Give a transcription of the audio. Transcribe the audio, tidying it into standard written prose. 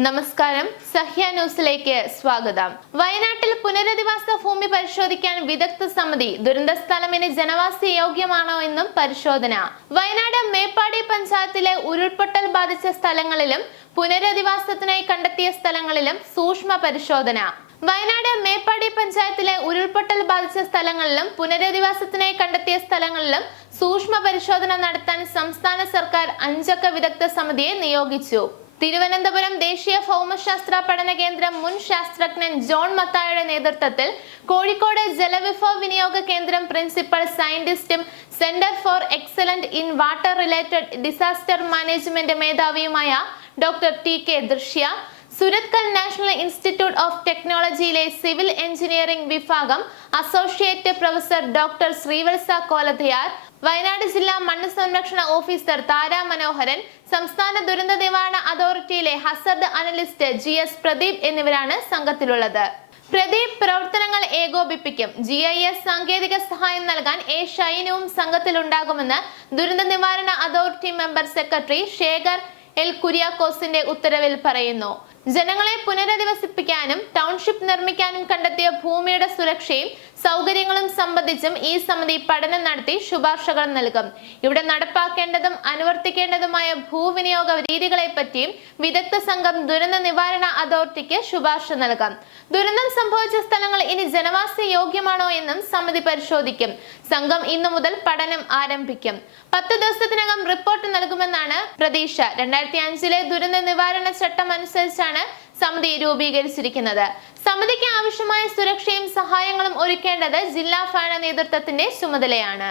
നമസ്കാരം, സഹ്യ ന്യൂസിലേക്ക് സ്വാഗതം. വയനാട്ടിൽ പുനരധിവാസ ഭൂമി പരിശോധിക്കാൻ വിദഗ്ധ സമിതി. ദുരന്ത സ്ഥലം ഇനി ജനവാസ യോഗ്യമാണോ എന്നും പരിശോധന. വയനാട് മേപ്പാടി പഞ്ചായത്തിലെ ഉരുൾപൊട്ടൽ ബാധിച്ച സ്ഥലങ്ങളിലും പുനരധിവാസത്തിനായി കണ്ടെത്തിയ സ്ഥലങ്ങളിലും സൂക്ഷ്മ പരിശോധന. വയനാട് മേപ്പാടി പഞ്ചായത്തിലെ ഉരുൾപൊട്ടൽ ബാധിച്ച സ്ഥലങ്ങളിലും പുനരധിവാസത്തിനായി കണ്ടെത്തിയ സ്ഥലങ്ങളിലും സൂക്ഷ്മ പരിശോധന നടത്താൻ സംസ്ഥാന സർക്കാർ 5 അംഗ വിദഗ്ധ സമിതിയെ നിയോഗിച്ചു. തിരുവനന്തപുരം ദേശീയ ഭൗമശാസ്ത്ര പഠന കേന്ദ്രം മുൻ ശാസ്ത്രജ്ഞൻ ജോൺ മത്തായുടെ നേതൃത്വത്തിൽ കോഴിക്കോട് ജലവിഭവ വിനിയോഗ കേന്ദ്രം പ്രിൻസിപ്പൽ സയന്റിസ്റ്റും centre for excellent in water related disaster management മേധാവിയുമായ doctor TK Drishya, Surathkal national institute of ടെക്നോളജിയിലെ സിവിൽ എഞ്ചിനീയറിംഗ് വിഭാഗം associate professor doctor Srivatsa Kolathayar, Wayanad ജില്ലാ മണ്ണ് സംരക്ഷണ ഓഫീസർ താര മനോഹരൻ, സംസ്ഥാന ദുരന്ത നിവാരണ അതോറിറ്റിയിലെ ഹസർഡ് അനലിസ്റ്റ് GS പ്രദീപ് എന്നിവരാണ് സംഘത്തിലുള്ളത്. പ്രദീപ് പ്രവർത്തനങ്ങൾ ഏകോപിപ്പിക്കും. GIS സാങ്കേതിക സഹായം നൽകാൻ A ഷൈനുവും സംഘത്തിലുണ്ടാകുമെന്ന് ദുരന്ത നിവാരണ authority member secretary Shekhar L കുര്യാക്കോസിന്റെ ഉത്തരവിൽ പറയുന്നു. ജനങ്ങളെ പുനരധിവസിപ്പിക്കാനും ടൗൺഷിപ്പ് നിർമ്മിക്കാനും കണ്ടെത്തിയ ഭൂമിയുടെ സുരക്ഷയും സൗകര്യങ്ങളും സംബന്ധിച്ചും ഈ സമിതി പഠനം നടത്തി ശുപാർശകൾ നൽകും. ഇവിടെ നടപ്പാക്കേണ്ടതും അനുവർത്തിക്കേണ്ടതുമായ ഭൂവിനിയോഗ രീതികളെ പറ്റിയും വിദഗ്ധ സംഘം ദുരന്ത നിവാരണ അതോറിറ്റിക്ക് ശുപാർശ നൽകാം. ദുരന്തം സംഭവിച്ച സ്ഥലങ്ങൾ ഇനി ജനവാസ യോഗ്യമാണോ എന്നും സമിതി പരിശോധിക്കും. സംഘം ഇന്നു മുതൽ പഠനം ആരംഭിക്കും. 10 ദിവസത്തിനകം റിപ്പോർട്ട് നൽകുമെന്നാണ് പ്രതീക്ഷ. 2005 ദുരന്ത നിവാരണ ചട്ടം അനുസരിച്ചാണ് സമിതി രൂപീകരിച്ചിരിക്കുന്നത്. സമിതിക്ക് ആവശ്യമായ സുരക്ഷയും സഹായങ്ങളും ഒരുക്കേണ്ടത് ജില്ലാ ഭരണ നേതൃത്വത്തിന്റെ ചുമതലയാണ്.